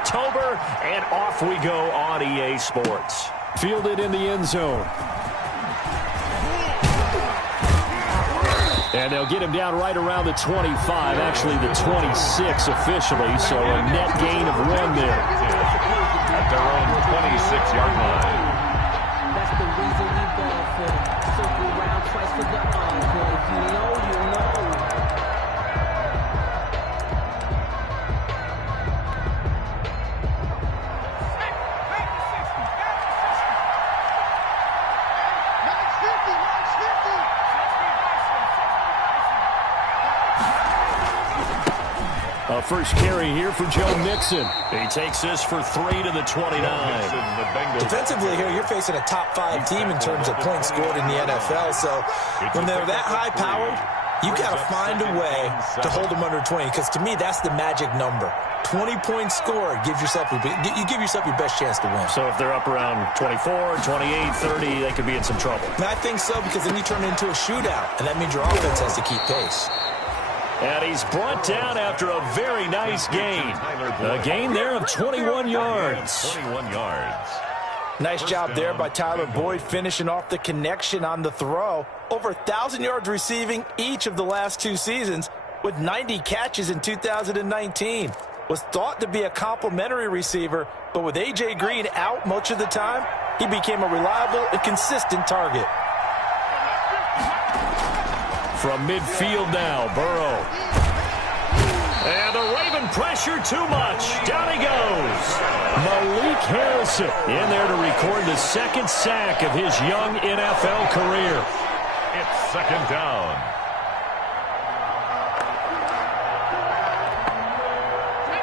October, and off we go on EA Sports. Fielded in the end zone. And they'll get him down right around the 25, actually the 26 officially, so a net gain of 1 there. At their own 26-yard line. That's the reason we ball for. Circle around twice for the encore. You know, you know. A first carry here for Joe Mixon. He takes this for 3 to the 29. Defensively here, you're facing a top 5 team in terms of points scored in the NFL. So when they're that high powered, you got to find a way to hold them under 20. Because to me, that's the magic number. 20 points scored, you give yourself your best chance to win. So if they're up around 24, 28, 30, they could be in some trouble. And I think so, because then you turn it into a shootout, and that means your offense has to keep pace. And he's brought down after a very nice gain. A gain there of 21 yards. 21 yards. Nice job there by Tyler Boyd, finishing off the connection on the throw. Over 1,000 yards receiving each of the last 2 seasons, with 90 catches in 2019. Was thought to be a complimentary receiver, but with A.J. Green out much of the time, he became a reliable and consistent target. From midfield now, Burrow. And the Raven pressure too much. Down he goes. Malik Harrison in there to record the second sack of his young NFL career. It's second down.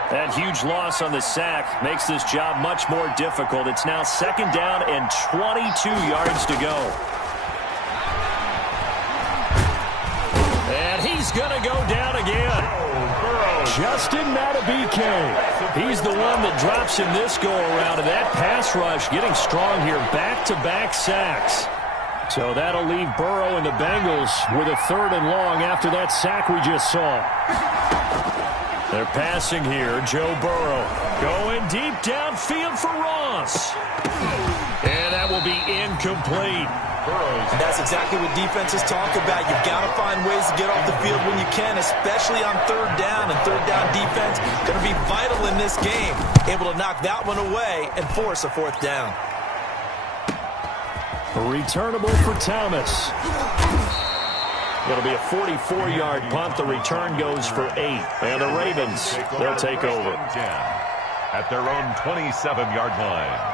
That huge loss on the sack makes this job much more difficult. It's now second down and 22 yards to go. And he's going to go down again. Justin Madubuike. He's the one that drops him this go-around. And that pass rush getting strong here. Back-to-back sacks. So that'll leave Burrow and the Bengals with a 3rd and long after that sack we just saw. They're passing here. Joe Burrow going deep downfield for Ross. And that will be incomplete. And that's exactly what defenses talk about. You've got to find ways to get off the field when you can, especially on 3rd down. And 3rd down defense going to be vital in this game. Able to knock that one away and force a 4th down. Returnable for Thomas. It'll be a 44-yard punt. The return goes for 8. And the Ravens, they'll take over. At their own 27-yard line.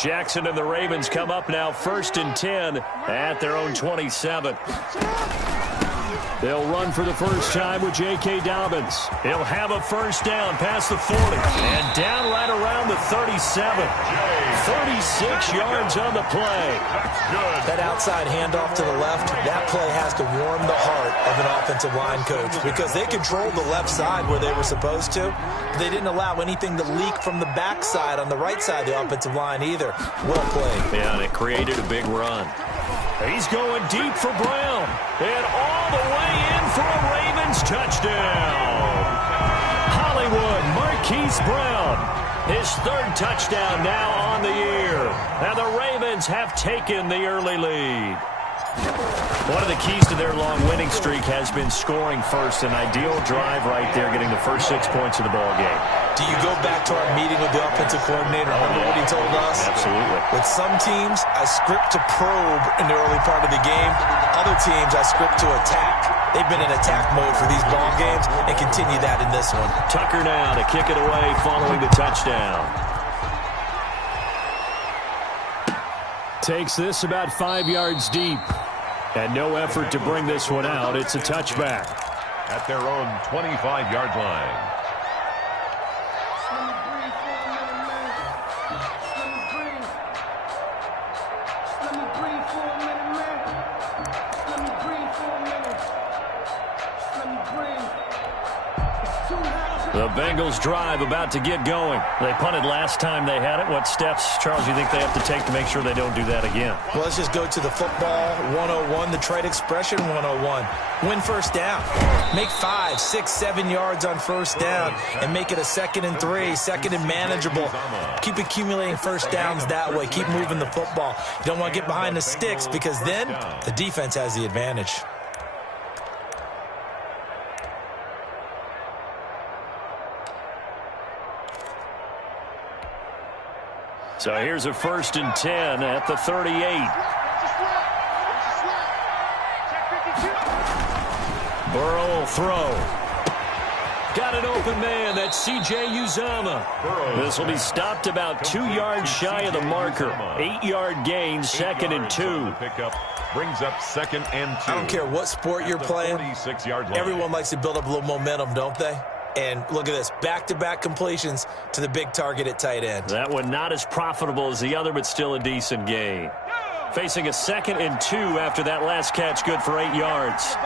Jackson and the Ravens come up now 1st and 10 at their own 27. They'll run for the first time with J.K. Dobbins. He'll have a first down past the 40 and down right around the 37. 36 yards on the play. That outside handoff to the left, that play has to warm the heart of an offensive line coach because they controlled the left side where they were supposed to. They didn't allow anything to leak from the backside on the right side of the offensive line either. Well played. Yeah, and it created a big run. He's going deep for Brown. And all the way in for a Ravens touchdown. Hollywood Marquise Brown. His 3rd touchdown now on the year. And the Ravens have taken the early lead. One of the keys to their long winning streak has been scoring first. An ideal drive right there, getting the first 6 points of the ball game. Do you go back to our meeting with the offensive coordinator? Remember what he told us? Absolutely. With some teams, I script to probe in the early part of the game. Other teams, I script to attack. They've been in attack mode for these ball games and continue that in this one. Tucker now to kick it away following the touchdown. Takes this about 5 yards deep. And no effort to bring this one out. It's a touchback. At their own 25-yard line. The Bengals drive about to get going. They punted last time they had it. What steps, Charles, do you think they have to take to make sure they don't do that again? Well, let's just go to the football 101, the trade expression 101. Win first down. Make 5, 6, 7 yards on first down and make it a 2nd and 3, 2nd and manageable. Keep accumulating first downs that way. Keep moving the football. You don't want to get behind the sticks because then the defense has the advantage. So here's a 1st and 10 at the 38. Burrow will throw. Got an open man. That's C.J. Uzomah. This will be stopped about 2 yards shy of the marker. 8-yard gain, 2nd and 2. Pickup brings up 2nd and 2. I don't care what sport you're playing. 46-yard line. Everyone likes to build up a little momentum, don't they? And look at this, back-to-back completions to the big target at tight end. That one not as profitable as the other, but still a decent gain. Facing a 2nd and 2 after that last catch, good for 8 yards.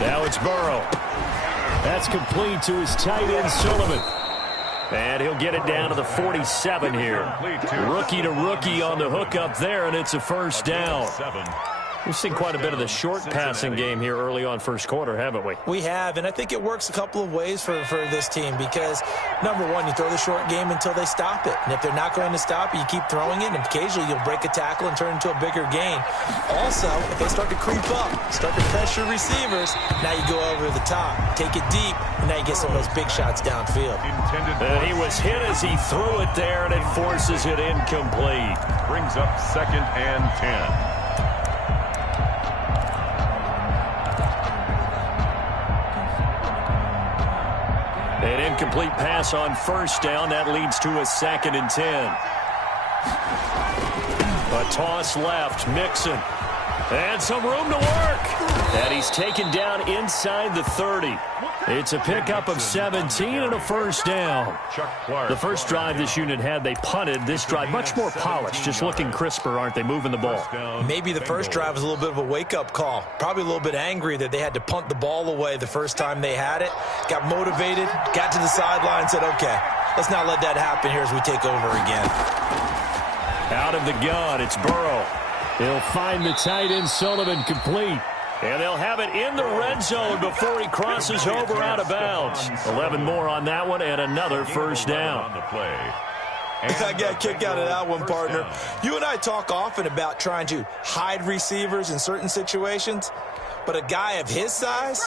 Now it's Burrow. That's complete to his tight end, Sullivan. And he'll get it down to the 47 here. Rookie to rookie on the hookup there, and it's a 1st down. We've seen quite a bit of the short passing game here early on first quarter, haven't we? We have, and I think it works a couple of ways for this team because, number one, you throw the short game until they stop it. And if they're not going to stop it, you keep throwing it, and occasionally you'll break a tackle and turn it into a bigger gain. Also, if they start to creep up, start to pressure receivers, now you go over the top, take it deep, and now you get some of those big shots downfield. And he was hit as he threw it there, and it forces it incomplete. Brings up 2nd and 10. An incomplete pass on 1st down. That leads to a 2nd and 10. A toss left. Mixon. And some room to work. And he's taken down inside the 30. It's a pickup of 17 and a 1st down. The first drive this unit had, they punted. This drive, much more polished, just looking crisper, aren't they, moving the ball? Maybe the first drive was a little bit of a wake-up call. Probably a little bit angry that they had to punt the ball away the first time they had it. Got motivated, got to the sideline, said, okay, let's not let that happen here as we take over again. Out of the gun, it's Burrow. He'll find the tight end, Sullivan, complete. And they'll have it in the red zone before he crosses over out of bounds. 11 more on that one and another 1st down. I got a kick out of that one, partner. You and I talk often about trying to hide receivers in certain situations, but a guy of his size,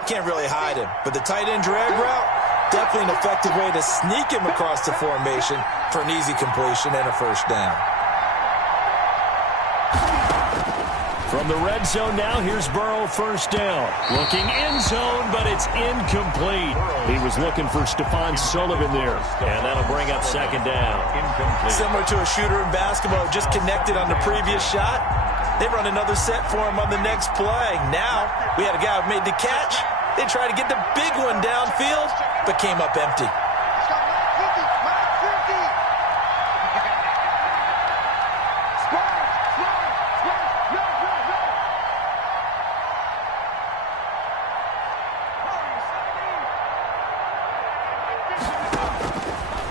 you can't really hide him. But the tight end drag route, definitely an effective way to sneak him across the formation for an easy completion and a 1st down. From the red zone now, here's Burrow, 1st down. Looking end zone, but it's incomplete. He was looking for Stephon Sullivan there, and that'll bring up 2nd down. Similar to a shooter in basketball, just connected on the previous shot. They run another set for him on the next play. Now, we had a guy who made the catch. They tried to get the big one downfield, but came up empty.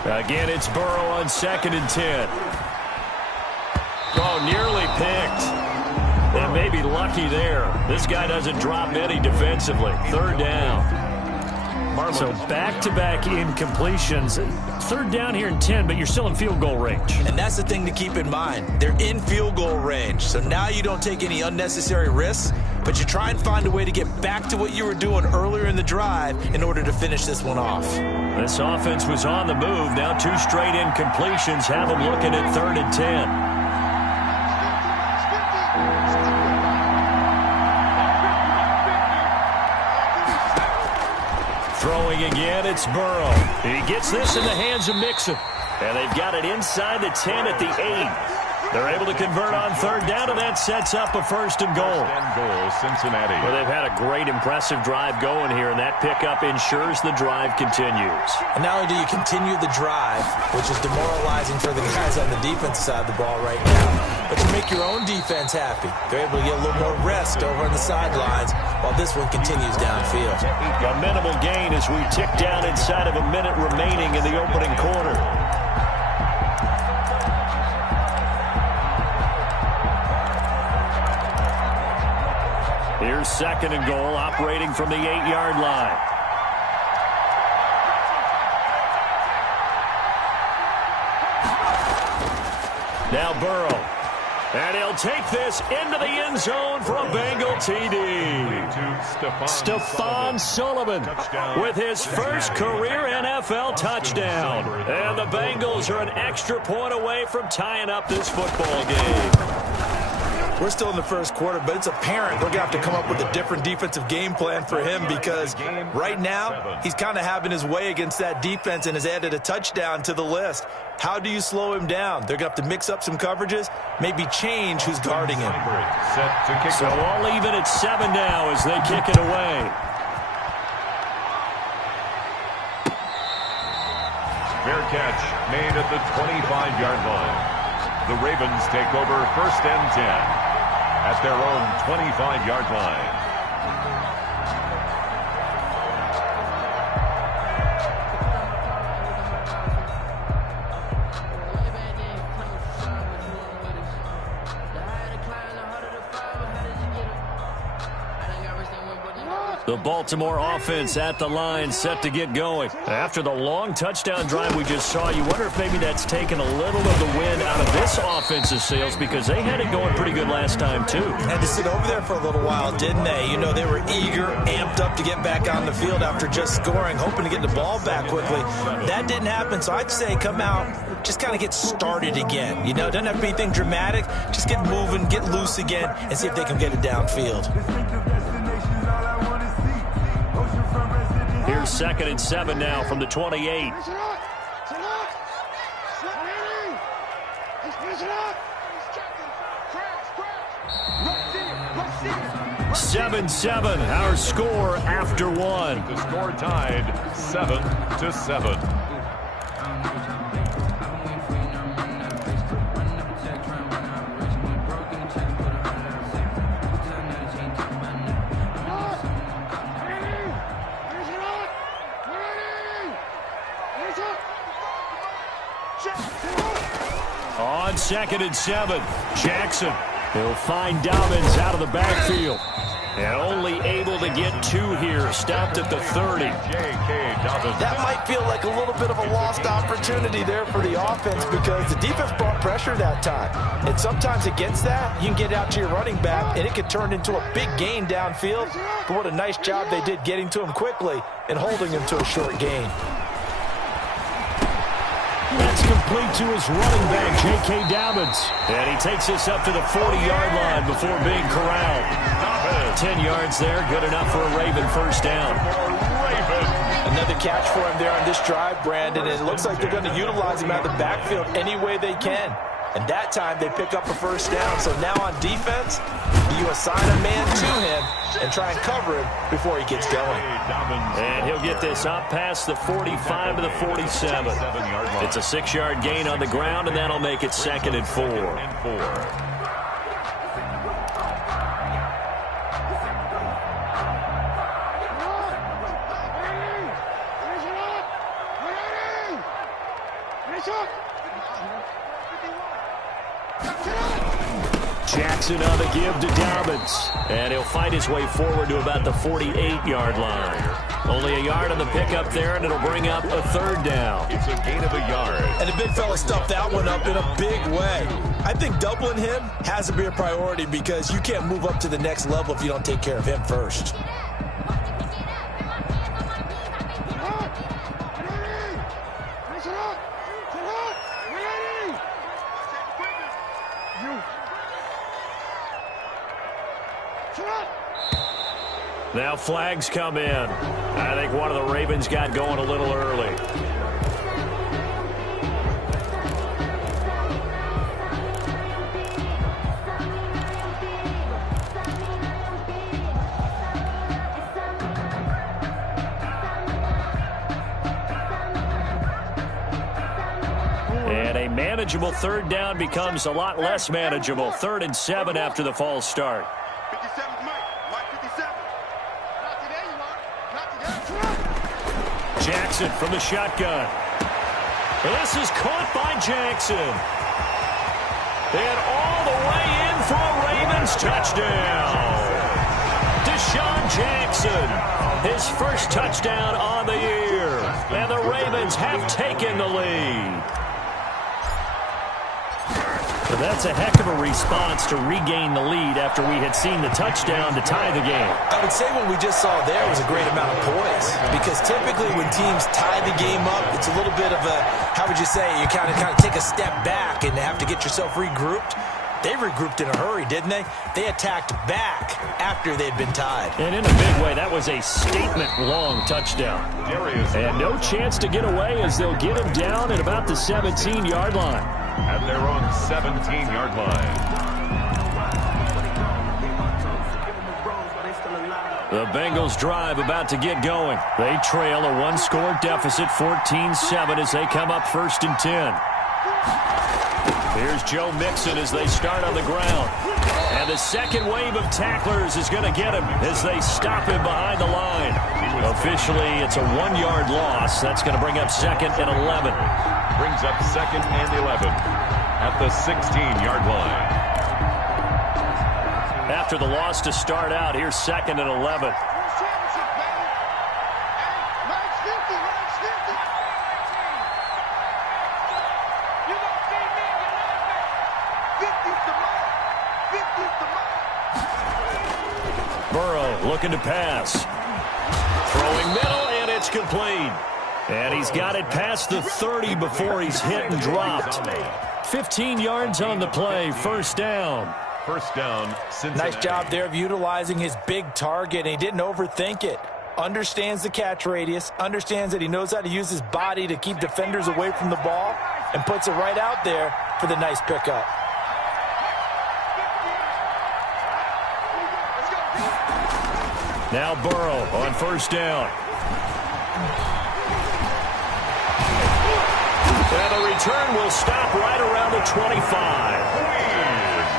Again, it's Burrow on 2nd and 10. Oh, nearly picked. And maybe lucky there. This guy doesn't drop any defensively. 3rd down. So back-to-back incompletions. 3rd down here in 10, but you're still in field goal range. And that's the thing to keep in mind. They're in field goal range. So now you don't take any unnecessary risks, but you try and find a way to get back to what you were doing earlier in the drive in order to finish this one off. This offense was on the move. Now 2 straight incompletions have them looking at 3rd and 10. Throwing again, it's Burrow. He gets this in the hands of Mixon. And they've got it inside the 10 at the 8. They're able to convert on 3rd down, and that sets up a 1st and goal. Cincinnati. Well, they've had a great, impressive drive going here, and that pickup ensures the drive continues. And not only do you continue the drive, which is demoralizing for the guys on the defensive side of the ball right now, but to make your own defense happy. They're able to get a little more rest over on the sidelines while this one continues downfield. A minimal gain as we tick down inside of a minute remaining in the opening quarter. Here's 2nd and goal, operating from the 8-yard line. Now Burrow. And he'll take this into the end zone for a Bengal TD. Stephon Sullivan with his first career NFL touchdown. And the Bengals are an extra point away from tying up this football game. We're still in the first quarter, but it's apparent they're going to have to come up with a different defensive game plan for him because right now he's kind of having his way against that defense and has added a touchdown to the list. How do you slow him down? They're going to have to mix up some coverages, maybe change who's guarding him. So all even at 7 now as they kick it away. Fair catch made at the 25-yard line. The Ravens take over 1st and 10 at their own 25-yard line. The Baltimore offense at the line, set to get going. After the long touchdown drive we just saw, you wonder if maybe that's taken a little of the wind out of this offensive sails because they had it going pretty good last time, too. Had to sit over there for a little while, didn't they? You know, they were eager, amped up to get back on the field after just scoring, hoping to get the ball back quickly. That didn't happen, so I'd say come out, just kind of get started again. You know, doesn't have to be anything dramatic. Just get moving, get loose again, and see if they can get it downfield. Here's 2nd and 7 now from the 28. 7-7, our score after one. The score tied 7-7. On 2nd and 7, Jackson. He'll find Dobbins out of the backfield. And only able to get 2 here. Stopped at the 30. That might feel like a little bit of a lost opportunity there for the offense because the defense brought pressure that time. And sometimes against that, you can get out to your running back, and it could turn into a big gain downfield. But what a nice job they did getting to him quickly and holding him to a short gain. That's complete to his running back, J.K. Dobbins. And he takes us up to the 40-yard line before being corralled. 10 yards there, good enough for a Raven first down. Another catch for him there on this drive, Brandon. And it looks like they're going to utilize him out of the backfield any way they can. And that time they pick up a first down. So now on defense, you assign a man to him and try and cover him before he gets going. And he'll get this up past the 45 to the 47. It's a 6-yard gain on the ground, and that'll make it 2nd and 4. Jackson on the give to Dobbins. And he'll fight his way forward to about the 48-yard line. Only a yard on the pickup there, and it'll bring up a 3rd down. It's a gain of a yard. And the big fella stuffed that one up in a big way. I think doubling him has to be a priority because you can't move up to the next level if you don't take care of him first. Now flags come in. I think one of the Ravens got going a little early. manageable third down becomes a lot less manageable. 3rd and 7 after the false start. 57, Mike 57. Jackson from the shotgun. This is caught by Jackson. And all the way in for a Ravens touchdown. Deshaun Jackson, his first touchdown on the year. And the Ravens have taken the lead. So that's a heck of a response to regain the lead after we had seen the touchdown to tie the game. I would say what we just saw there was a great amount of poise, because typically when teams tie the game up, it's a little bit of a, how would you say, you kind of take a step back and have to get yourself regrouped. They regrouped in a hurry, didn't they? They attacked back after they'd been tied. And in a big way, that was a statement-long touchdown. And no chance to get away as they'll get him down at about the 17-yard line. At their own 17-yard line. The Bengals drive about to get going. They trail a one-score deficit, 14-7, as they come up 1st and 10. Here's Joe Mixon as they start on the ground. And the second wave of tacklers is going to get him as they stop him behind the line. Officially, it's a 1-yard loss. That's going to bring up 2nd and 11. Brings up 2nd and 11 at the 16-yard line. After the loss to start out, here's 2nd and 11. Burrow looking to pass. Throwing middle, and it's complete. And he's got it past the 30 before he's hit and dropped. 15 yards on the play, 1st down. 1st down, Cincinnati. Nice job there of utilizing his big target, and he didn't overthink it. Understands the catch radius, understands that he knows how to use his body to keep defenders away from the ball, and puts it right out there for the nice pickup. Now Burrow on 1st down. And the return will stop right around the 25.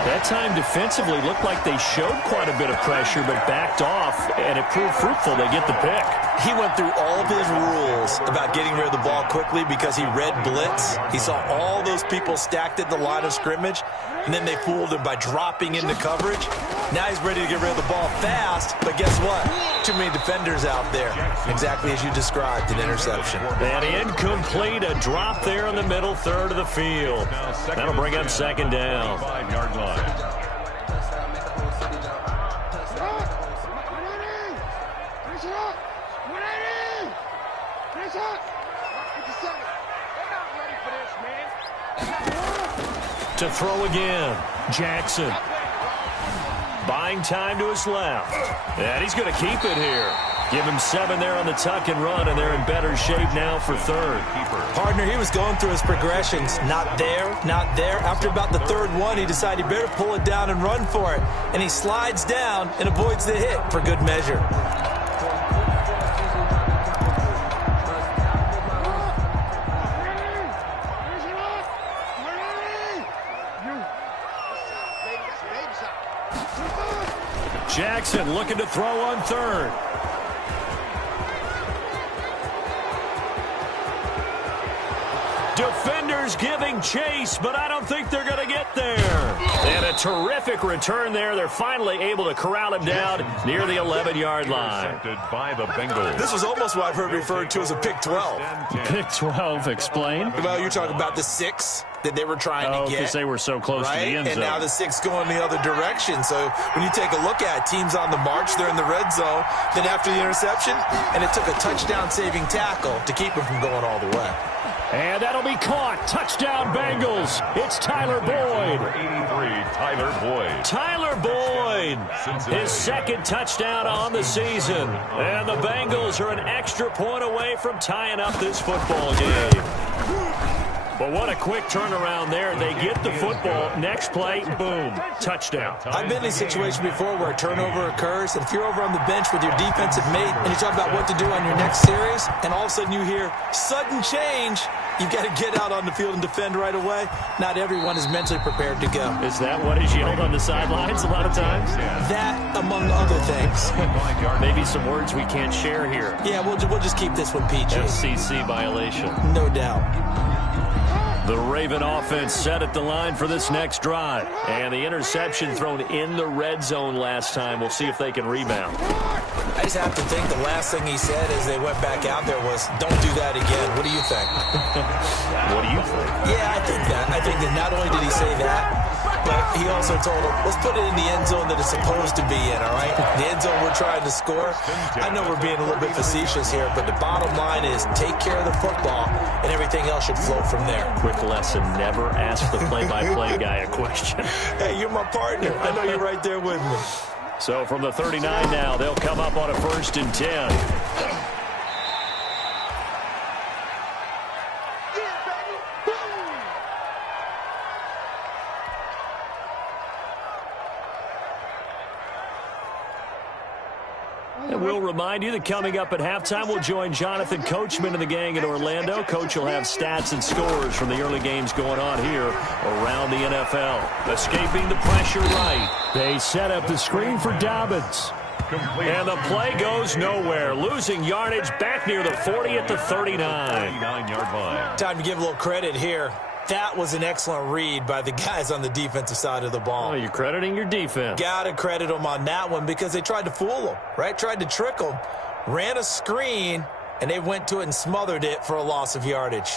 That time defensively looked like they showed quite a bit of pressure but backed off, and it proved fruitful. They get the pick. He went through all of his rules about getting rid of the ball quickly because he read blitz. He saw all those people stacked at the line of scrimmage, and then they fooled him by dropping into coverage. Now he's ready to get rid of the ball fast, but guess what? Too many defenders out there. Exactly as you described, an interception. And incomplete, a drop there in the middle third of the field. That'll bring up 2nd down. 5-yard line. To throw again, Jackson. Buying time to his left. And he's going to keep it here. Give him 7 there on the tuck and run, and they're in better shape now for 3rd. Partner, he was going through his progressions. Not there, not there. After about the 3rd one, he decided he better pull it down and run for it. And he slides down and avoids the hit for good measure. Jackson looking to throw on 3rd. Defenders giving chase, but I don't think they're going to get there. And a terrific return there. They're finally able to corral him down near the 11-yard line. Intercepted by the Bengals. This was almost what I've heard referred to as a pick 12. Pick 12, explain. Well, you're talking about the 6 that they were trying to get. Because they were so close to the end zone. And now the 6 going the other direction. So when you take a look at teams on the march, they're in the red zone. Then after the interception, and it took a touchdown-saving tackle to keep him from going all the way. And that'll be caught. Touchdown, Bengals. It's Tyler Boyd. Number 83, Tyler Boyd. Tyler Boyd, his 2nd touchdown on the season. And the Bengals are an extra point away from tying up this football game. But what a quick turnaround there. They get the football. Next play, boom, touchdown. I've been in a situation before where a turnover occurs, and if you're over on the bench with your defensive mate and you talk about what to do on your next series, and all of a sudden you hear sudden change, you've got to get out on the field and defend right away. Not everyone is mentally prepared to go. Is that what is yelled on the sidelines a lot of times? That, among other things. Maybe some words we can't share here. Yeah, we'll just keep this one PG. FCC violation. No doubt. The Raven offense set at the line for this next drive. And the interception thrown in the red zone last time. We'll see if they can rebound. I just have to think the last thing he said as they went back out there was, don't do that again. What do you think? What do you think? Yeah, I think that not only did he say that, but he also told him, let's put it in the end zone that it's supposed to be in, all right? The end zone we're trying to score. I know we're being a little bit facetious here, but the bottom line is take care of the football, and everything else should flow from there. Quick lesson, never ask the play-by-play guy a question. Hey, you're my partner. I know you're right there with me. So from the 39 now, they'll come up on a 1st and 10. And we'll remind you that coming up at halftime, we'll join Jonathan Coachman and the gang in Orlando. Coach will have stats and scores from the early games going on here around the NFL. Escaping the pressure right. They set up the screen for Dobbins. And the play goes nowhere. Losing yardage back near the 40 at the 39-yard line. Time to give a little credit here. That was an excellent read by the guys on the defensive side of the ball. Oh, you're crediting your defense. Got to credit them on that one because they tried to fool them, right? Tried to trick them, ran a screen, and they went to it and smothered it for a loss of yardage.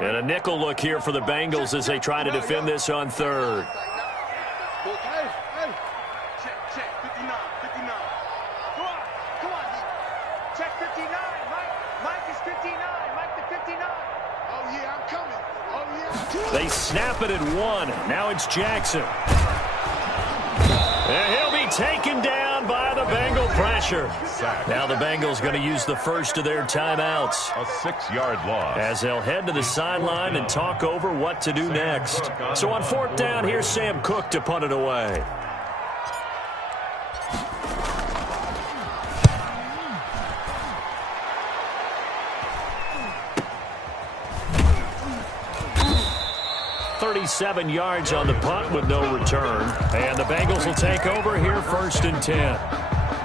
And a nickel look here for the Bengals as they try to defend this on 3rd. Check, 59. Come on. Check 59. Mike is 59. Mike the 59. Oh, yeah, I'm coming. They snap it at 1. Now it's Jackson. And he'll be taken down by the Bengal pressure. Now the Bengals going to use the first of their timeouts. A 6-yard loss. As they'll head to the sideline and talk over what to do next. So on 4th down, here's Sam Cook to punt it away. .37 yards on the punt with no return. And the Bengals will take over here 1st and 10.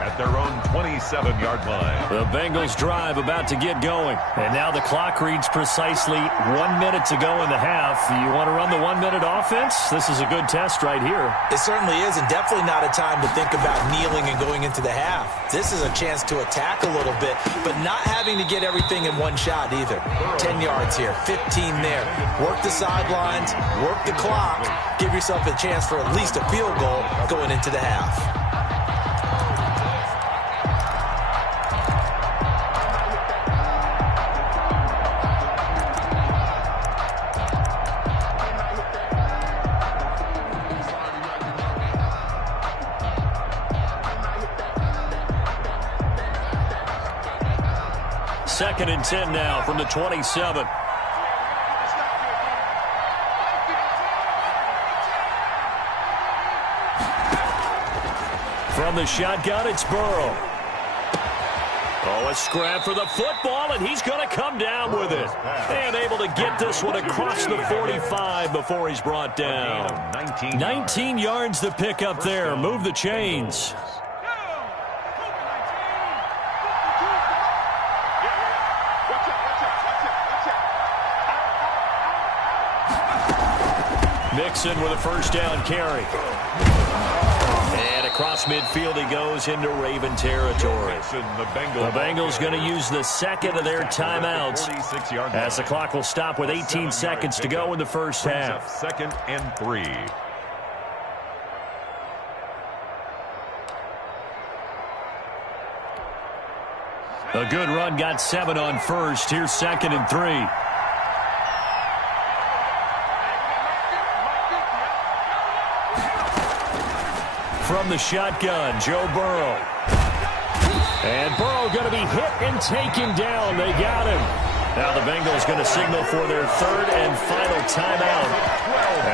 At their own 27-yard line. The Bengals drive about to get going. And now the clock reads precisely 1 minute to go in the half. You want to run the 1-minute offense? This is a good test right here. It certainly is, and definitely not a time to think about kneeling and going into the half. This is a chance to attack a little bit, but not having to get everything in one shot either. 10 yards here, 15 there. Work the sidelines, work the clock. Give yourself a chance for at least a field goal going into the half. Second and 10 now from the 27. From the shotgun, it's Burrow. Oh, a scrap for the football, and he's going to come down with it. And able to get this one across the 45 before he's brought down. 19 yards to pick up there. Move the chains. Mixon with a first down carry. And across midfield he goes into Raven territory. The Bengals going to use the second of their timeouts as the clock will stop with 18 seconds to go in the first half. 2nd and 3. A good run got 7 on first. Here's 2nd and 3. From the shotgun, Joe Burrow. And Burrow going to be hit and taken down. They got him. Now the Bengals going to signal for their third and final timeout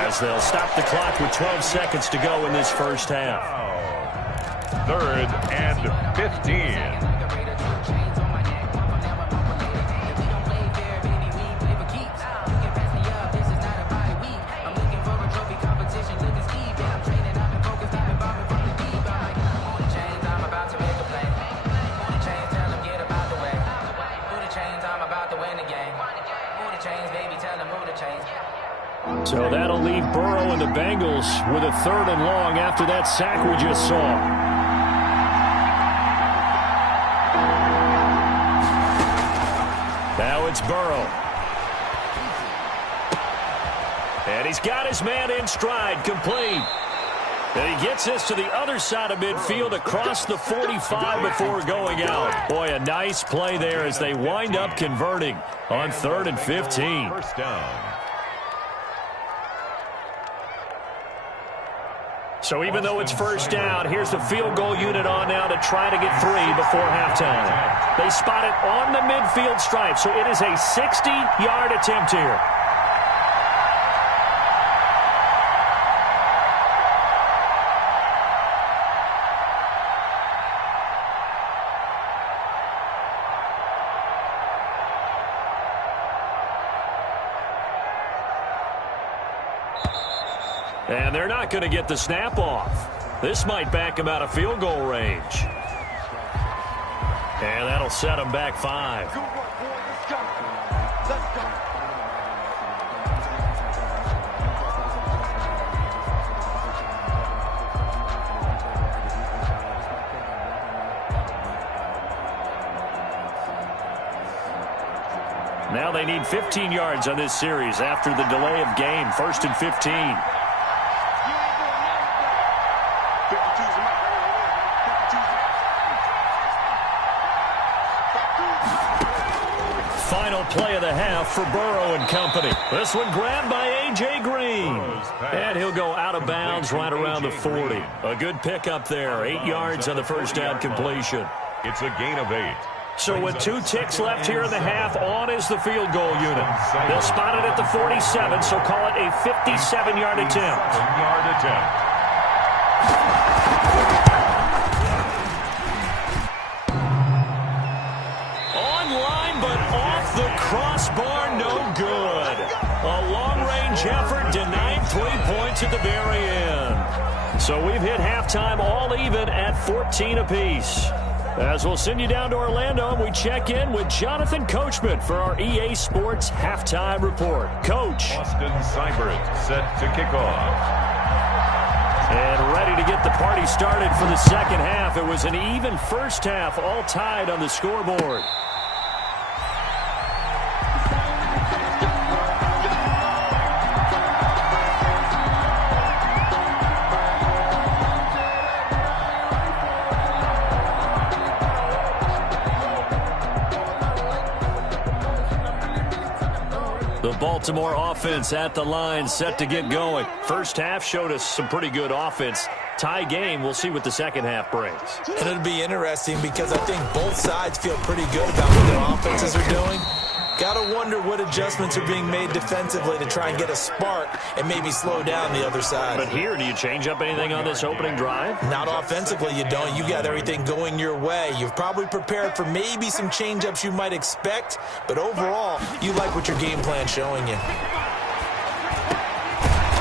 as they'll stop the clock with 12 seconds to go in this first half. 3rd and 15. So that'll leave Burrow and the Bengals with a 3rd and long after that sack we just saw. Now it's Burrow. And he's got his man in stride, complete. And he gets this to the other side of midfield across the 45 before going out. Boy, a nice play there as they wind up converting on 3rd and 15. First down. So even though it's first down, here's the field goal unit on now to try to get 3 before halftime. They spot it on the midfield stripe, so it is a 60-yard attempt here. And they're not going to get the snap off. This might back him out of field goal range. And that'll set him back 5. Good work, boy. Let's go. Let's go. Now they need 15 yards on this series after the delay of game. 1st and 15. Final play of the half for Burrow and company. This one grabbed by A.J. Green. And he'll go out of bounds right around the 40. A good pickup there. 8 yards on the first down completion. It's a gain of 8. So with 2 ticks left here in the half, on is the field goal unit. They'll spot it at the 47, so call it a 57-yard attempt. 7-yard attempt. Crossbar, no good. A long-range effort denied 3 points at the very end. So we've hit halftime all even at 14 apiece. As we'll send you down to Orlando, and we check in with Jonathan Coachman for our EA Sports Halftime Report. Coach. Austin Seibert set to kick off. And ready to get the party started for the second half. It was an even first half, all tied on the scoreboard. Baltimore offense at the line, set to get going. First half showed us some pretty good offense. Tie game, we'll see what the second half brings. And it'll be interesting because I think both sides feel pretty good about what their offenses are doing. Gotta wonder what adjustments are being made defensively to try and get a spark and maybe slow down the other side. But here, do you change up anything on this opening drive? Not offensively, you don't. You got everything going your way. You've probably prepared for maybe some change-ups you might expect, but overall, you like what your game plan's showing you.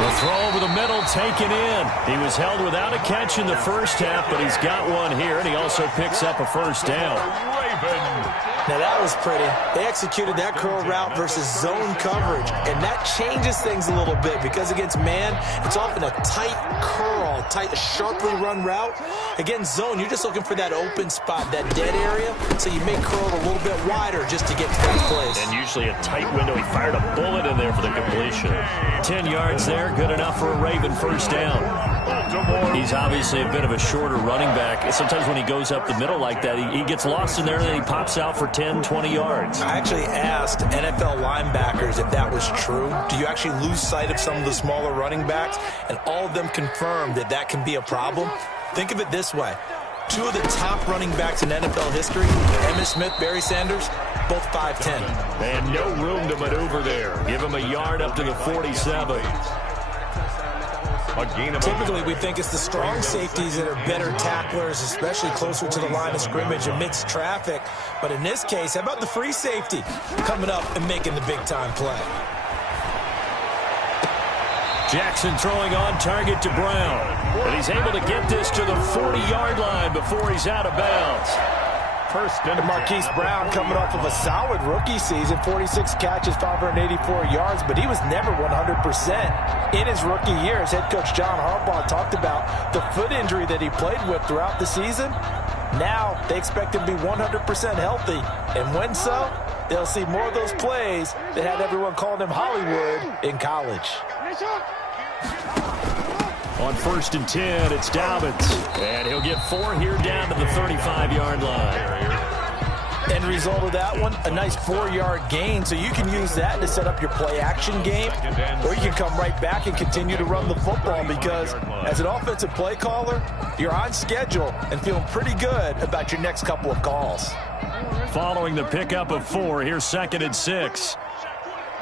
The throw over the middle taken in. He was held without a catch in the first half, but he's got one here, and he also picks up a first down. Now that was pretty. They executed that curl route versus zone coverage, and that changes things a little bit because against man, it's often a tight curl, tight, sharply run route. Against zone, you're just looking for that open spot, that dead area, so you may curl it a little bit wider just to get to that place. And usually a tight window. He fired a bullet in there for the completion. 10 yards there, good enough for a Raven first down. He's obviously a bit of a shorter running back. Sometimes when he goes up the middle like that, he gets lost in there and then he pops out for 10, 20 yards. I actually asked NFL linebackers if that was true. Do you actually lose sight of some of the smaller running backs? And all of them confirmed that that can be a problem. Think of it this way. Two of the top running backs in NFL history, Emmitt Smith, Barry Sanders, both 5'10". And no room to maneuver there. Give him a yard up to the 47. Typically, we think it's the strong safeties that are better tacklers, especially closer to the line of scrimmage amidst traffic. But in this case, how about the free safety coming up and making the big-time play? Jackson throwing on target to Brown. And he's able to get this to the 40-yard line before he's out of bounds. And Marquise Brown coming off of a solid rookie season, 46 catches, 584 yards, but he was never 100% in his rookie year. As head coach John Harbaugh talked about the foot injury that he played with throughout the season. Now they expect him to be 100% healthy, and when so, they'll see more of those plays that had everyone calling him Hollywood in college. On 1st and 10, it's Dobbins. And he'll get 4 here down to the 35-yard line. End result of that one, a nice 4-yard gain, so you can use that to set up your play-action game, or you can come right back and continue to run the football because as an offensive play caller, you're on schedule and feeling pretty good about your next couple of calls. Following the pickup of 4, here's 2nd and 6.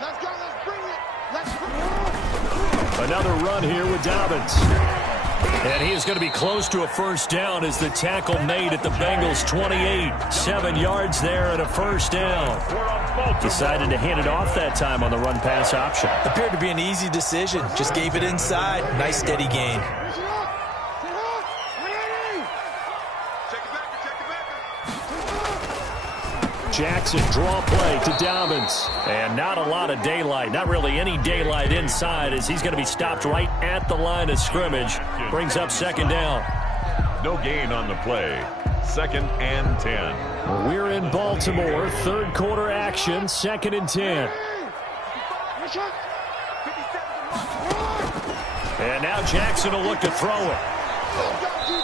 Let's go, let's bring it. Let's bring it. Another run here with Dobbins. And he is going to be close to a first down as the tackle made at the Bengals 28. 7 yards there and a first down. Decided to hand it off that time on the run-pass option. Appeared to be an easy decision. Just gave it inside. Nice steady gain. Jackson draw play to Dobbins. And not a lot of daylight. Not really any daylight inside as he's going to be stopped right at the line of scrimmage. Brings up 2nd down. No gain on the play. 2nd and 10. We're in Baltimore. 3rd quarter action. 2nd and 10. And now Jackson will look to throw it.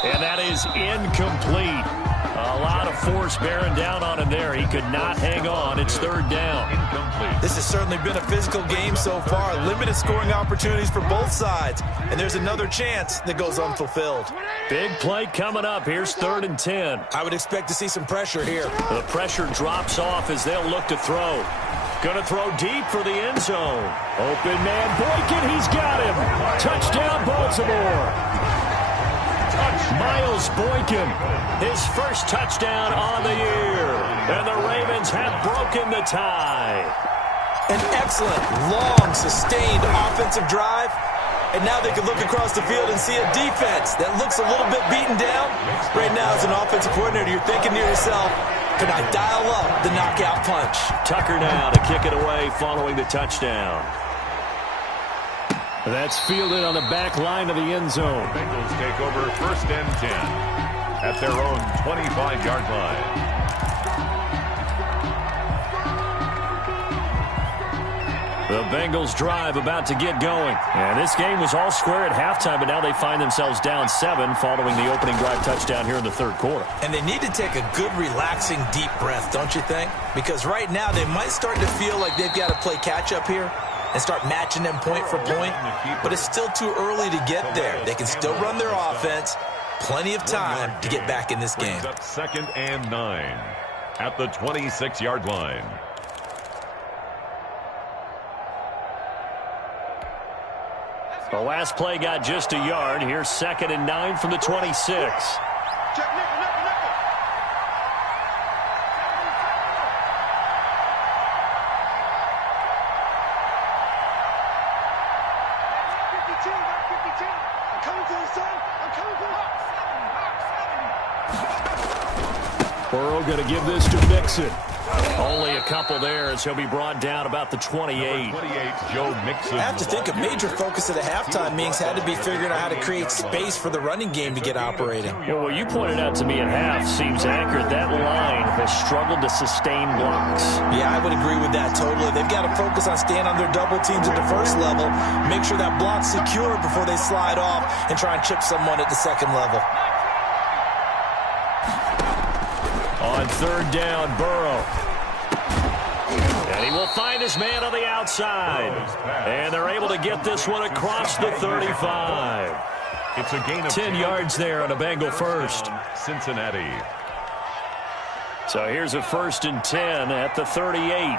And that is incomplete. A lot of force bearing down on him there. He could not hang on. It's 3rd down. Incomplete. This has certainly been a physical game so far. Limited scoring opportunities for both sides. And there's another chance that goes unfulfilled. Big play coming up. Here's 3rd and 10. I would expect to see some pressure here. The pressure drops off as they'll look to throw. Going to throw deep for the end zone. Open man Boykin. He's got him. Touchdown Baltimore. Miles Boykin, his first touchdown on the year. And the Ravens have broken the tie. An excellent, long, sustained offensive drive. And now they can look across the field and see a defense that looks a little bit beaten down. Right now, as an offensive coordinator, you're thinking to yourself, can I dial up the knockout punch? Tucker now to kick it away following the touchdown. That's fielded on the back line of the end zone. Bengals take over 1st and 10 at their own 25-yard line. The Bengals drive about to get going. And this game was all square at halftime, but now they find themselves down 7 following the opening drive touchdown here in the 3rd quarter. And they need to take a good, relaxing, deep breath, don't you think? Because right now they might start to feel like they've got to play catch-up here and start matching them point for point. But it's still too early to get there. They can still run their offense. Plenty of time to get back in this game. Up 2nd and 9 at the 26-yard line. The last play got just a yard. Here's 2nd and 9 from the 26. Check nickel, nickel, nickel. I'm coming for you, son. I'm coming for you. Burrow going to give this to Mixon. Only a couple there as he'll be brought down about the 28. 28, Joe Mixon. I have to think a major focus at a halftime meetings had to be figuring out how to create space for the running game to get operating. Well, what you pointed out to me at half seems accurate. That line has struggled to sustain blocks. Yeah, I would agree with that totally. They've got to focus on staying on their double teams at the first level, make sure that block's secure before they slide off and try and chip someone at the second level. On 3rd down, Burrow. And he will find his man on the outside. And they're able to get this one across the 35. It's a gain of 10 yards there on a Bengal first. Cincinnati. So here's a 1st and 10 at the 38.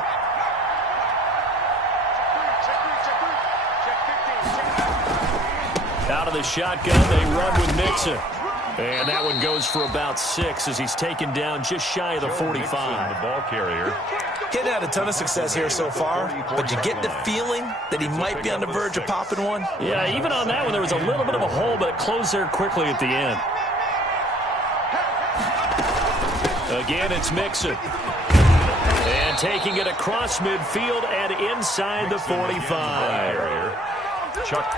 Out of the shotgun, they run with Mixon. And that one goes for about 6 as he's taken down just shy of the 45. The ball carrier. He's had a ton of success here so far, but you get the feeling that he might be on the verge of popping one. Yeah, even on that one, there was a little bit of a hole, but it closed there quickly at the end. Again, it's Mixon. And taking it across midfield and inside the 45.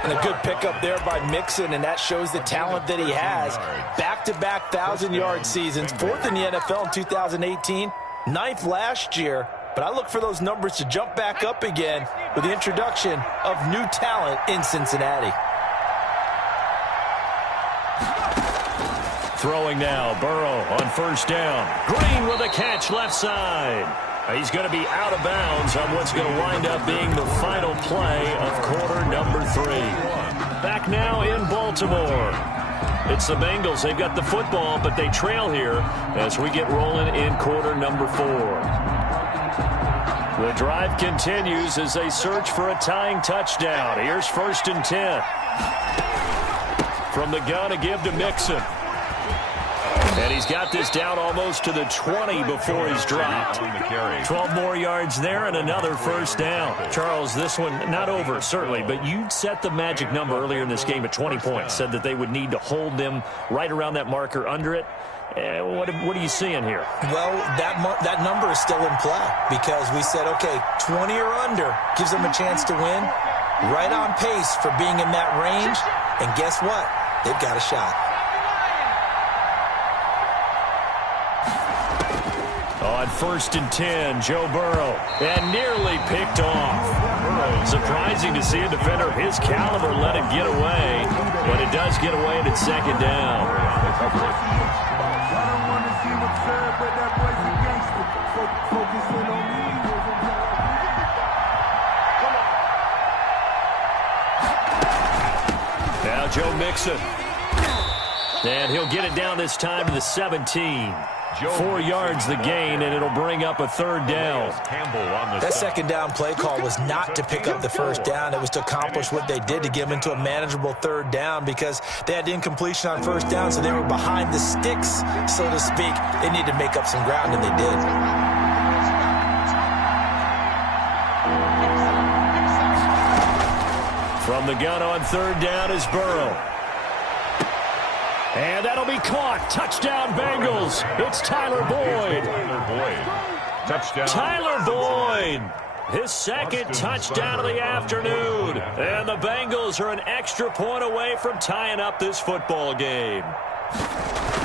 And a good pickup there by Mixon, and that shows the talent that he has. Back-to-back 1,000-yard seasons, 4th in the NFL in 2018, 9th last year. But I look for those numbers to jump back up again with the introduction of new talent in Cincinnati. Throwing now, Burrow on 1st down. Green with a catch left side. He's going to be out of bounds on what's going to wind up being the final play of quarter number 3. Back now in Baltimore. It's the Bengals. They've got the football, but they trail here as we get rolling in quarter number 4. The drive continues as they search for a tying touchdown. Here's 1st and 10. From the gun to give to Mixon. And he's got this down almost to the 20 before he's dropped. 12 more yards there and another 1st down. Charles, this one not over, certainly, but you set the magic number earlier in this game at 20 points. Said that they would need to hold them right around that marker under it. What are you seeing here? Well, that number is still in play because we said, okay, 20 or under gives them a chance to win. Right on pace for being in that range. And guess what? They've got a shot. On 1st and 10, Joe Burrow, and nearly picked off. Surprising to see a defender of his caliber let it get away, but it does get away and it's 2nd down. Now Joe Mixon. And he'll get it down this time to the 17. 4 yards the gain, and it'll bring up a 3rd down. That 2nd down play call was not to pick up the 1st down. It was to accomplish what they did to get them into a manageable 3rd down because they had incompletion on 1st down, so they were behind the sticks, so to speak. They needed to make up some ground, and they did. From the gun on 3rd down is Burrow. And that'll be caught. Touchdown, Bengals. It's Tyler Boyd. Touchdown. Tyler Boyd. His 2nd touchdown of the afternoon. And the Bengals are an extra point away from tying up this football game.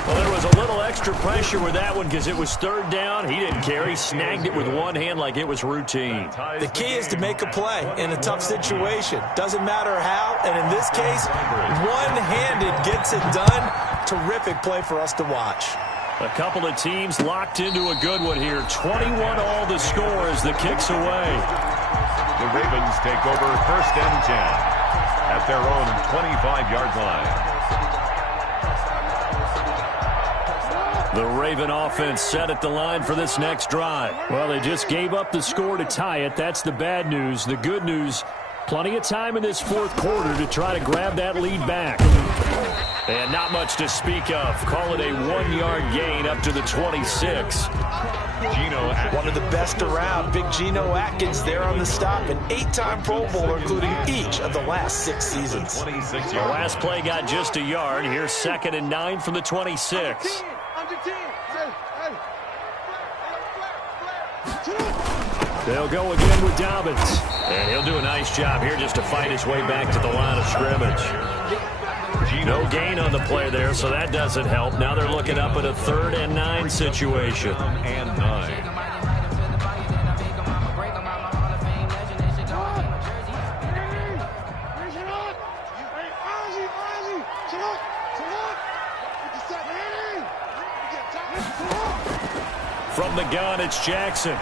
Well, there was a little extra pressure with that one because it was 3rd down. He didn't care. He snagged it with one hand like it was routine. The key is to make a play in a tough situation. Doesn't matter how, and in this case, one-handed gets it done. Terrific play for us to watch. A couple of teams locked into a good one here. 21-all the score as the kick's away. The Ravens take over 1st and 10 at their own 25-yard line. The Raven offense set at the line for this next drive. Well, they just gave up the score to tie it. That's the bad news. The good news, plenty of time in this 4th quarter to try to grab that lead back. And not much to speak of. Call it a 1-yard gain up to the 26. One of the best around. Big Geno Atkins there on the stop. An 8-time Pro Bowler, including each of the last 6 seasons. The last play got just a yard. Here's 2nd and 9 from the 26. They'll go again with Dobbins. And he'll do a nice job here just to fight his way back to the line of scrimmage. No gain on the play there, so that doesn't help. Now they're looking up at a 3rd and 9 situation. And 9. From the gun, it's Jackson.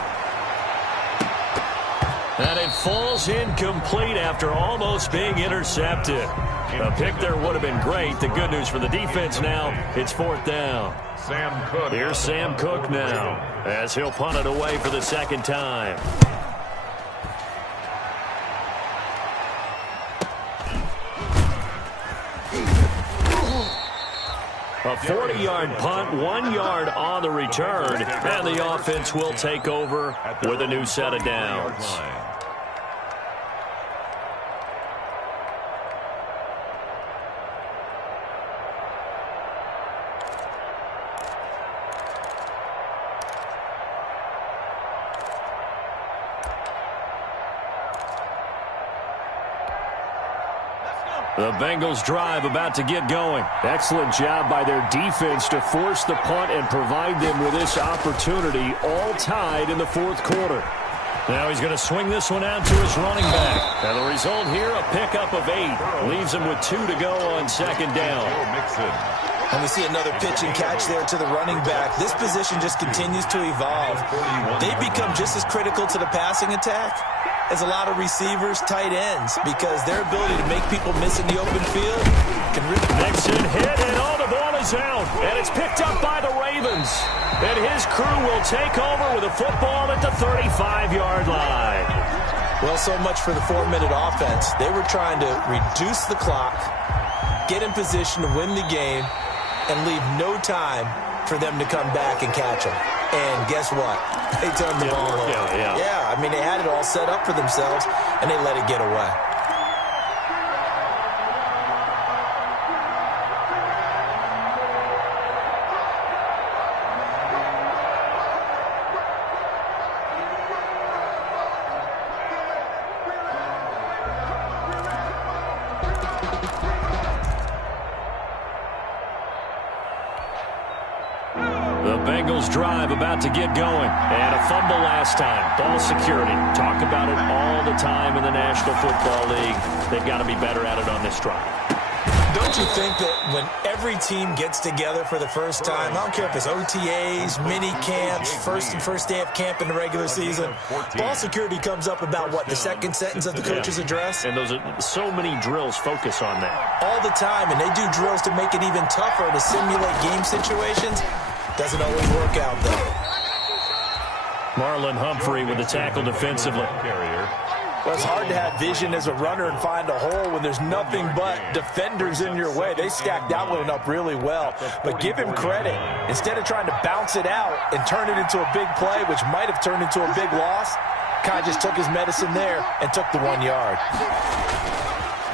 And it falls incomplete after almost being intercepted. A pick there would have been great. The good news for the defense now, it's 4th down. Sam Cook. Here's Sam Cook now as he'll punt it away for the second time. A 40-yard punt, 1 yard on the return, and the offense will take over with a new set of downs. The Bengals drive about to get going. Excellent job by their defense to force the punt and provide them with this opportunity, all tied in the 4th quarter. Now he's going to swing this one out to his running back. And the result here, a pickup of 8. Leaves him with 2 to go on 2nd down. And we see another pitch and catch there to the running back. This position just continues to evolve. They become just as critical to the passing attack as a lot of receivers, tight ends, because their ability to make people miss in the open field can really... Nixon hit, and the ball is out. And it's picked up by the Ravens. And his crew will take over with a football at the 35-yard line. Well, so much for the 4-minute offense. They were trying to reduce the clock, get in position to win the game, and leave no time for them to come back and catch them. And guess what? They turned the ball over. Yeah, I mean, they had it all set up for themselves, and they let it get away. Bengals drive about to get going. And a fumble last time. Ball security. Talk about it all the time in the National Football League. They've got to be better at it on this drive. Don't you think that when every team gets together for the first time, I don't care if it's OTAs, mini camps, first day of camp in the regular season, ball security comes up about what, the second sentence of the coach's address? And those are so many drills focus on that. All the time, and they do drills to make it even tougher to simulate game situations. Doesn't always work out, though. Marlon Humphrey with the tackle defensively. Well, it's hard to have vision as a runner and find a hole when there's nothing but defenders in your way. They stacked that one up really well. But give him credit. Instead of trying to bounce it out and turn it into a big play, which might have turned into a big loss, kind of just took his medicine there and took the 1 yard.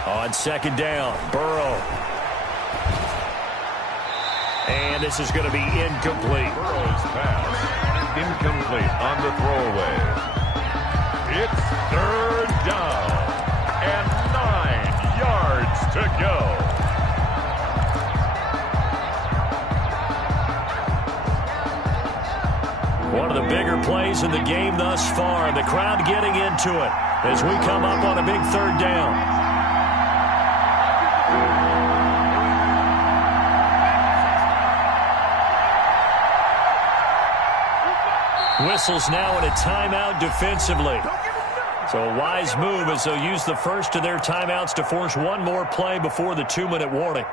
On 2nd down, Burrow. And this is going to be incomplete. Burrow's pass incomplete on the throwaway. It's 3rd down and 9 yards to go. One of the bigger plays in the game thus far, and the crowd getting into it as we come up on a big 3rd down. Whistles now in a timeout defensively. So a wise move as they'll use the first of their timeouts to force one more play before the 2-minute warning.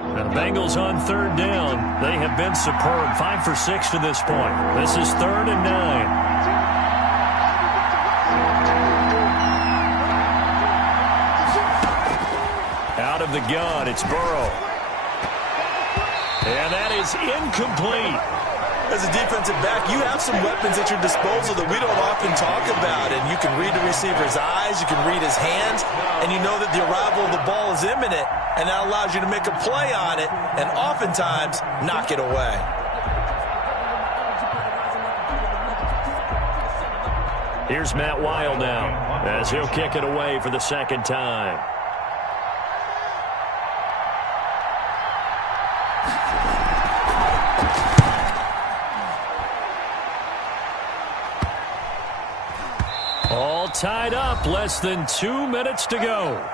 And the Bengals on 3rd down. They have been superb. 5 for 6 to this point. This is 3rd and 9. Out of the gun, it's Burrow. And that is incomplete. As a defensive back, you have some weapons at your disposal that we don't often talk about. And you can read the receiver's eyes, you can read his hands, and you know that the arrival of the ball is imminent. And that allows you to make a play on it and oftentimes knock it away. Here's Matt Weil now as he'll kick it away for the 2nd time. All tied up, less than 2 minutes to go.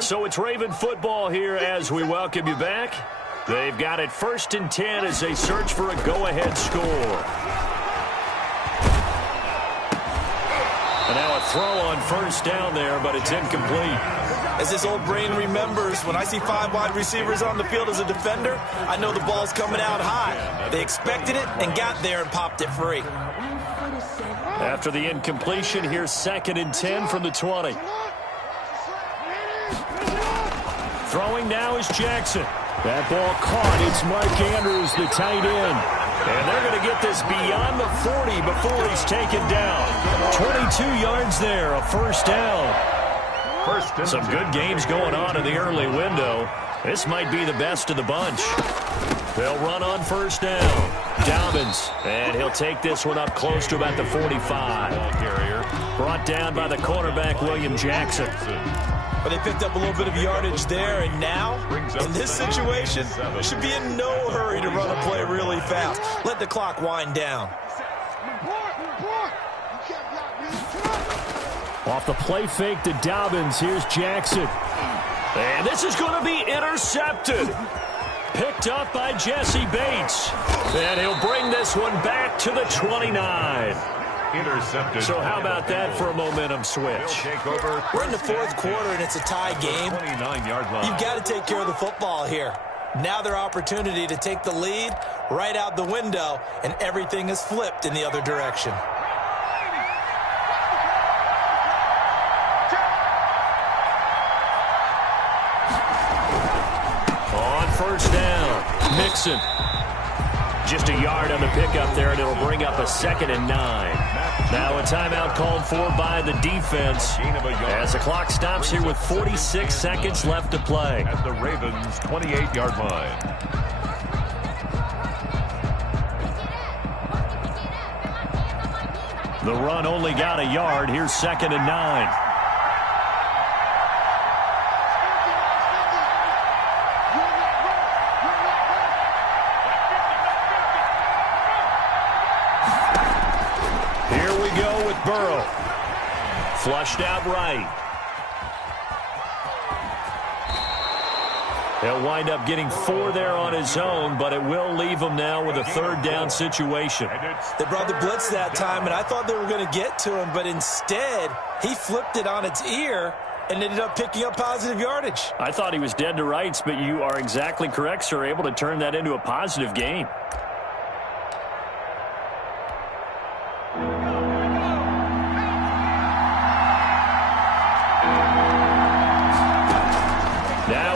So it's Raven football here as we welcome you back. They've got it 1st and 10 as they search for a go-ahead score. And now a throw on 1st down there, but it's incomplete. As this old brain remembers, when I see 5 wide receivers on the field as a defender, I know the ball's coming out high. They expected it and got there and popped it free. After the incompletion, here's 2nd and 10 from the 20. Throwing now is Jackson. That ball caught. It's Mark Andrews, the tight end. And they're going to get this beyond the 40 before he's taken down. 22 yards there, a 1st down. Some good games going on in the early window. This might be the best of the bunch. They'll run on 1st down. Dobbins, and he'll take this one up close to about the 45. Brought down by the cornerback, William Jackson. But they picked up a little bit of yardage there, and now, in this situation, should be in no hurry to run a play really fast. Let the clock wind down. Off the play fake to Dobbins, here's Jackson. And this is going to be intercepted. Picked up by Jesse Bates. And he'll bring this one back to the 29. Intercepted. So how about that for a momentum switch? We're in the 4th quarter, and it's a tie game. 29-yard line. You've got to take care of the football here. Now their opportunity to take the lead right out the window, and everything is flipped in the other direction. On 1st down, Mixon. Just a yard on the pickup there, and it'll bring up a 2nd and 9. Now a timeout called for by the defense as the clock stops here with 46 seconds left to play. At the Ravens' 28-yard line. The run only got a yard. Here's 2nd and 9. Burrow. Flushed out right. He'll wind up getting 4 there on his own, but it will leave him now with a 3rd down situation. They brought the blitz that time, and I thought they were going to get to him, but instead, he flipped it on its ear and ended up picking up positive yardage. I thought he was dead to rights, but you are exactly correct, sir, able to turn that into a positive gain.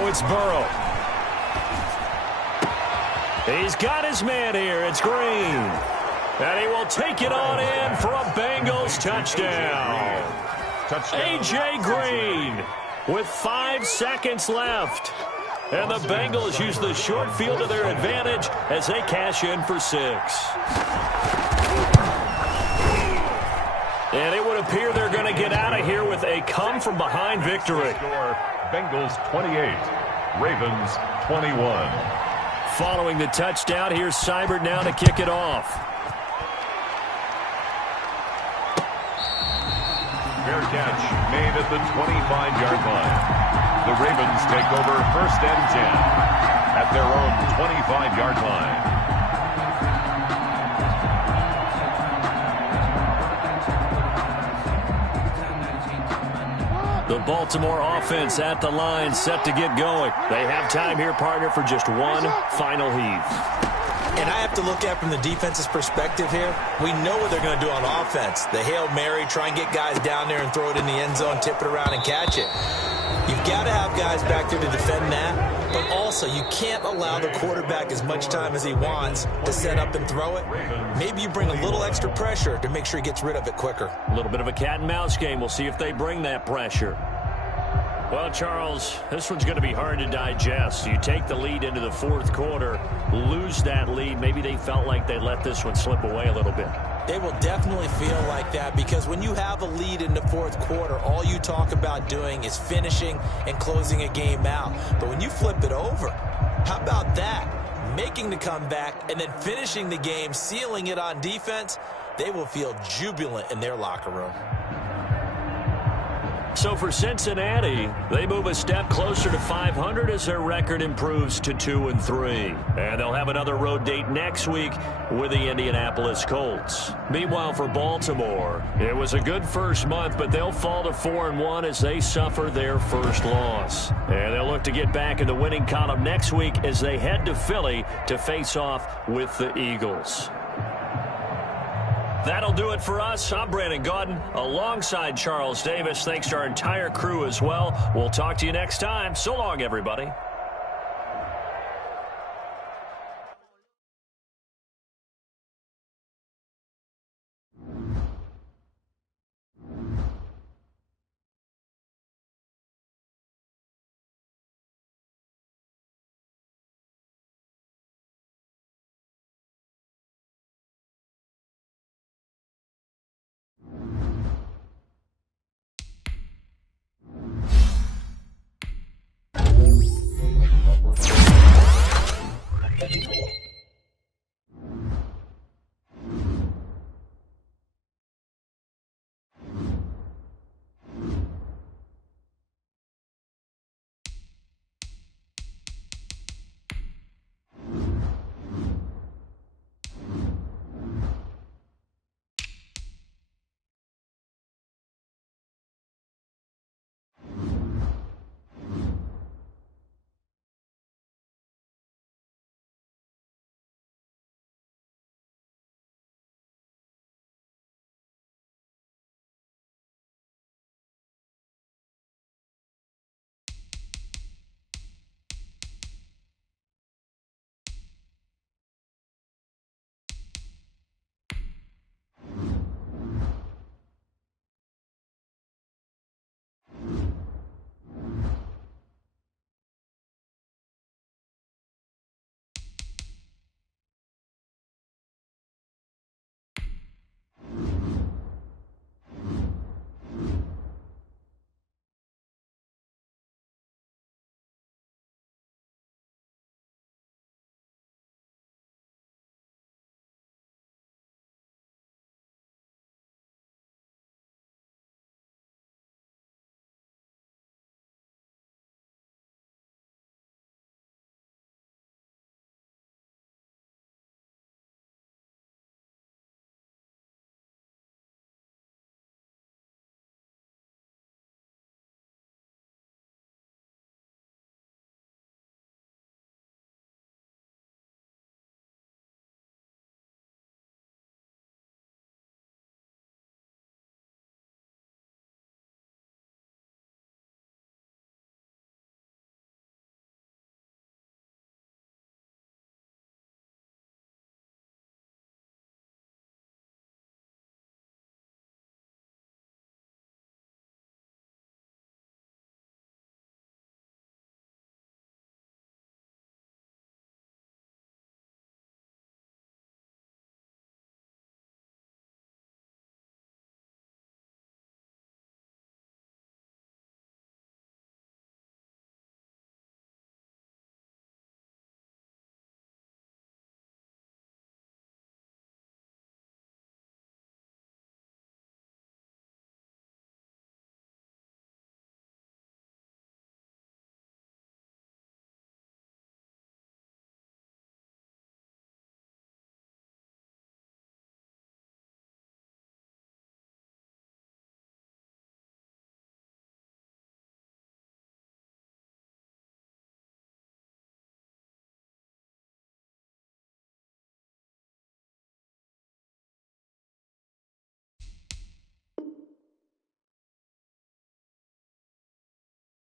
It's Burrow. He's got his man here. It's Green. And he will take it on in for a Bengals touchdown. A.J. Green with 5 seconds left. And the Bengals use the short field to their advantage as they cash in for 6. And it would appear they're going to get out of here with a come-from-behind victory. Bengals 28, Ravens 21. Following the touchdown, here's Seibert now to kick it off. Fair catch made at the 25-yard line. The Ravens take over 1st and 10 at their own 25-yard line. The Baltimore offense at the line, set to get going. They have time here, partner, for just one final heave. And I have to look at from the defense's perspective here. We know what they're going to do on offense. The Hail Mary, try and get guys down there and throw it in the end zone, tip it around and catch it. You've got to have guys back there to defend that, but also you can't allow the quarterback as much time as he wants to set up and throw it. Maybe you bring a little extra pressure to make sure he gets rid of it quicker. A little bit of a cat and mouse game. We'll see if they bring that pressure. Well, Charles, this one's going to be hard to digest. You take the lead into the 4th quarter, lose that lead. Maybe they felt like they let this one slip away a little bit. They will definitely feel like that because when you have a lead in the 4th quarter, all you talk about doing is finishing and closing a game out. But when you flip it over, how about that? Making the comeback and then finishing the game, sealing it on defense, they will feel jubilant in their locker room. So for Cincinnati, they move a step closer to 500 as their record improves to 2-3. And they'll have another road date next week with the Indianapolis Colts. Meanwhile, for Baltimore, it was a good first month, but they'll fall to 4-1 as they suffer their first loss. And they'll look to get back in the winning column next week as they head to Philly to face off with the Eagles. That'll do it for us. I'm Brandon Gaudin alongside Charles Davis. Thanks to our entire crew as well. We'll talk to you next time. So long, everybody.